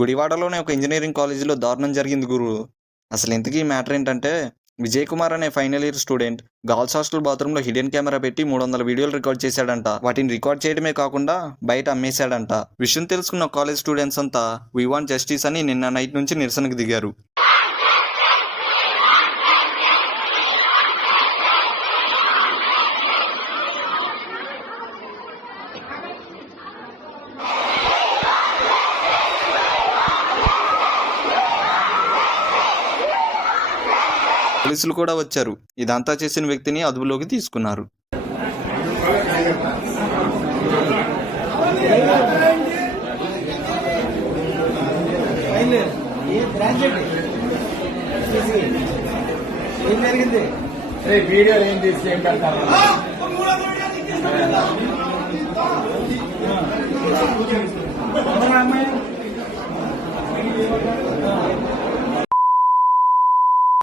గుడివాడలోనే ఒక ఇంజనీరింగ్ కాలేజీలో దారుణం జరిగింది గురు. అసలు ఇంతకీ మ్యాటర్ ఏంటంటే విజయ్ కుమార్ అనే final year student girls hostel బాత్రూంలో హిడెన్ కెమెరా పెట్టి మూడు వందల వీడియోలు రికార్డ్ చేశాడంట. వాటిని రికార్డ్ చేయడమే కాకుండా బయట అమ్మేశాడంట. విషయం తెలుసుకున్న కాలేజ్ స్టూడెంట్స్ అంతా వీ వాంట్ జస్టిస్ అని నిన్న నైట్ నుంచి నిరసనకు దిగారు. పోలీసులు కూడా వచ్చారు. ఇదంతా చేసిన వ్యక్తిని అదుపులోకి తీసుకున్నారు. ఏం జరిగింది వీడియో ఏం తీసి ఏం పెడతారు? ఎవరు అమ్మాయి